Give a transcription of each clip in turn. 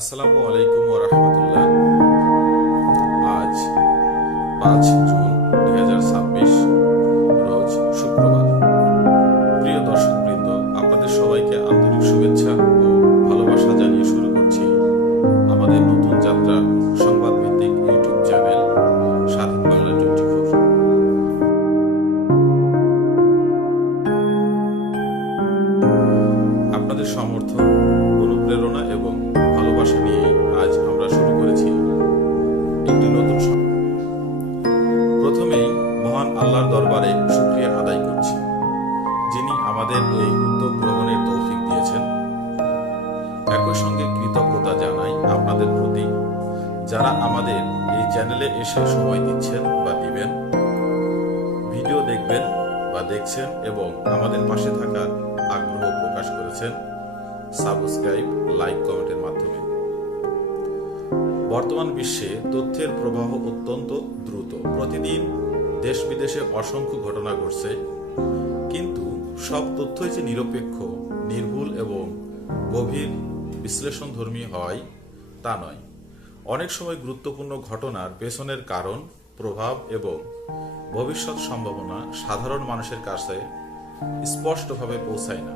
আসসালামু আলাইকুম ওয়া রাহমাতুল্লাহ। আজ 5 জুন 2026 রোজ শুক্রবার। প্রিয় দর্শকবৃন্দ, আপনাদের সবাইকে আন্তরিক শুভেচ্ছা ও ভালোবাসা জানিয়ে শুরু করছি আমাদের নতুন যাত্রা সংবাদ ভিত্তিক ইউটিউব চ্যানেল স্বাধীন বাংলা 24। আপনাদের সমর্থন, অনুপ্রেরণা এবং ভালোবাসা নিয়ে আজ আমরা শুরু করেছি একটি নতুন। প্রথমেই মহান আল্লাহর দরবারে শুকরিয়া আদায় করছি, যিনি আমাদের এই উদ্যোগ গ্রহণের তৌফিক দিয়েছেন। একই সঙ্গে কৃতজ্ঞতা জানাই আপনাদের প্রতি, যারা আমাদের এই চ্যানেলে এসে সময় দিচ্ছেন বা দিবেন, ভিডিও দেখবেন বা দেখছেন এবং আমাদের পাশে থাকার আগ্রহ প্রকাশ করেছেন সাবস্ক্রাইব, লাইক, কমেন্টের মাধ্যমে। বর্তমান বিশ্বে তথ্যের প্রবাহ অত্যন্ত দ্রুত। প্রতিদিন দেশ বিদেশে অসংখ্য ঘটনা ঘটছে, কিন্তু সব তথ্যই যে নিরপেক্ষ, নির্ভুল এবং গভীর বিশ্লেষণধর্মী হয় তা নয়। অনেক সময় গুরুত্বপূর্ণ ঘটনার পেছনের কারণ, প্রভাব এবং ভবিষ্যৎ সম্ভাবনা সাধারণ মানুষের কাছে স্পষ্টভাবে পৌঁছায় না।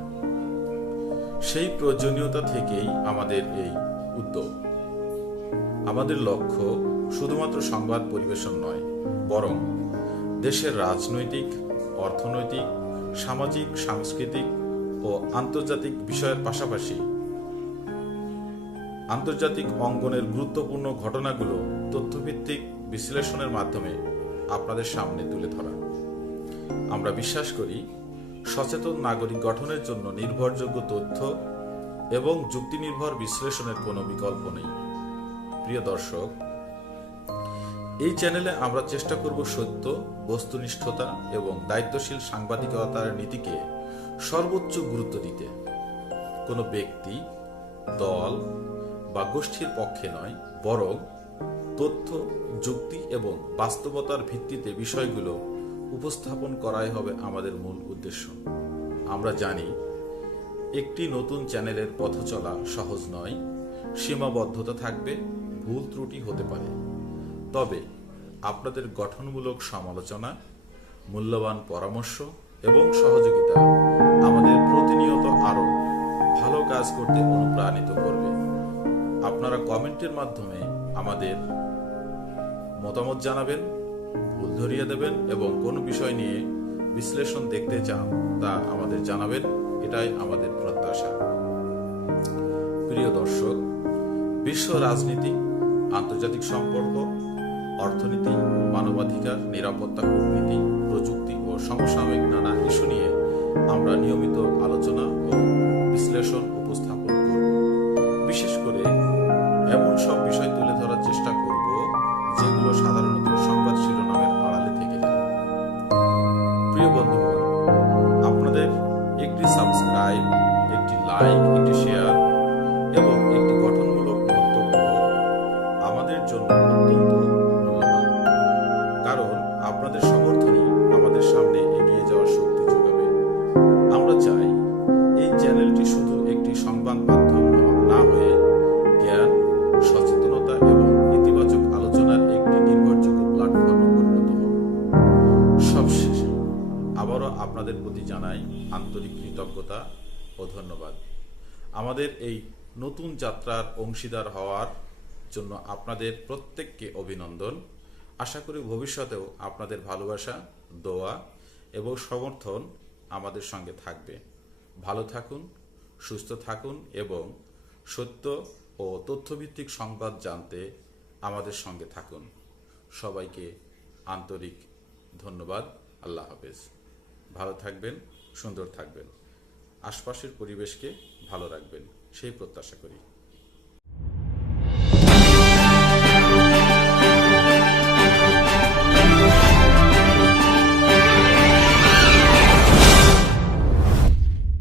সেই প্রয়োজনীয়তা থেকেই আমাদের এই উদ্যোগ। আমাদের লক্ষ্য শুধুমাত্র সংবাদ পরিবেশন নয়, বরং দেশের রাজনৈতিক, অর্থনৈতিক, সামাজিক, সাংস্কৃতিক ও আন্তর্জাতিক বিষয়ের পাশাপাশি আন্তর্জাতিক অঙ্গনের গুরুত্বপূর্ণ ঘটনাগুলো তথ্যভিত্তিক বিশ্লেষণের মাধ্যমে আপনাদের সামনে তুলে ধরা। আমরা বিশ্বাস করি, সচেতন নাগরিক গঠনের জন্য নির্ভরযোগ্য তথ্য এবং যুক্তিনির্ভর বিশ্লেষণের কোনো বিকল্প নেই। প্রিয় দর্শক, এই চ্যানেলে আমরা চেষ্টা করব সত্য, বস্তুনিষ্ঠতা এবং দায়িত্বশীল সাংবাদিকতার নীতিকে সর্বোচ্চ গুরুত্ব দিতে। কোনো ব্যক্তি, দল বা গোষ্ঠীর পক্ষে নয়, বরং তথ্য, যুক্তি এবং বাস্তবতার ভিত্তিতে বিষয়গুলো উপস্থাপন করাই হবে আমাদের মূল উদ্দেশ্য। আমরা জানি, একটি নতুন চ্যানেলের পথ চলা সহজ নয়। সীমাবদ্ধতা থাকবে, ভুল ত্রুটি হতে পারে। তবে আপনাদের গঠনমূলক সমালোচনা, মূল্যবান পরামর্শ এবং সহযোগিতা আমাদের প্রতিনিয়ত আরও ভালো কাজ করতে অনুপ্রাণিত করবে। আপনারা কমেন্টের মাধ্যমে আমাদের মতামত জানাবেন, ভুল ধরিয়ে দেবেন এবং কোন বিষয় নিয়ে বিশ্লেষণ দেখতে চান তা আমাদের জানাবেন। এটাই আমাদের প্রত্যাশা। প্রিয় দর্শক, বিশ্ব রাজনীতি, আন্তর্জাতিক সম্পর্ক, অর্থনীতি, মানবাধিকার, নিরাপত্তা, কূটনীতি, প্রযুক্তি ও সমসাময়িক নানা ইস্যু নিয়ে আমরা নিয়মিত আলোচনা ও বিশ্লেষণ উপস্থাপন করব। বিশেষ করে এমন সব বিষয় তুলে ধরার চেষ্টা করব যেগুলো সাধারণত সংবাদ শিরোনামের আড়ালে থেকে যায়। প্রিয় বন্ধুগণ, আপনাদের একটি সাবস্ক্রাইব, একটি লাইক, একটি শেয়ার এবং একটি গঠনমূলক মন্তব্য আমাদের জন্য অত্যন্ত মূল্যবান। কারণ আপনাদের সমর্থনই আমাদের সামনে এগিয়ে যাওয়ার শক্তি যোগাবে। আমরা চাই এই চ্যানেলটি শুধু একটি সংবাদ মাধ্যম না হয়ে জ্ঞান, সচেতনতা এবং ইতিবাচক আলোচনার একটি নির্ভরযোগ্য প্ল্যাটফর্মে পরিণত হোক। সবশেষে আবারও আপনাদের প্রতি জানাই আন্তরিক কৃতজ্ঞতা ও ধন্যবাদ। আমাদের এই নতুন যাত্রার অংশীদার হওয়ার জন্য আপনাদের প্রত্যেককে অভিনন্দন। আশা করি ভবিষ্যতেও আপনাদের ভালোবাসা, দোয়া এবং সমর্থন আমাদের সঙ্গে থাকবে। ভালো থাকুন, সুস্থ থাকুন এবং সত্য ও তথ্যভিত্তিক সংবাদ জানতে আমাদের সঙ্গে থাকুন। সবাইকে আন্তরিক ধন্যবাদ। আল্লাহ হাফেজ। ভালো থাকবেন, সুন্দর থাকবেন, আশপাশের পরিবেশকে ভালো রাখবেন, সেই প্রত্যাশা করি।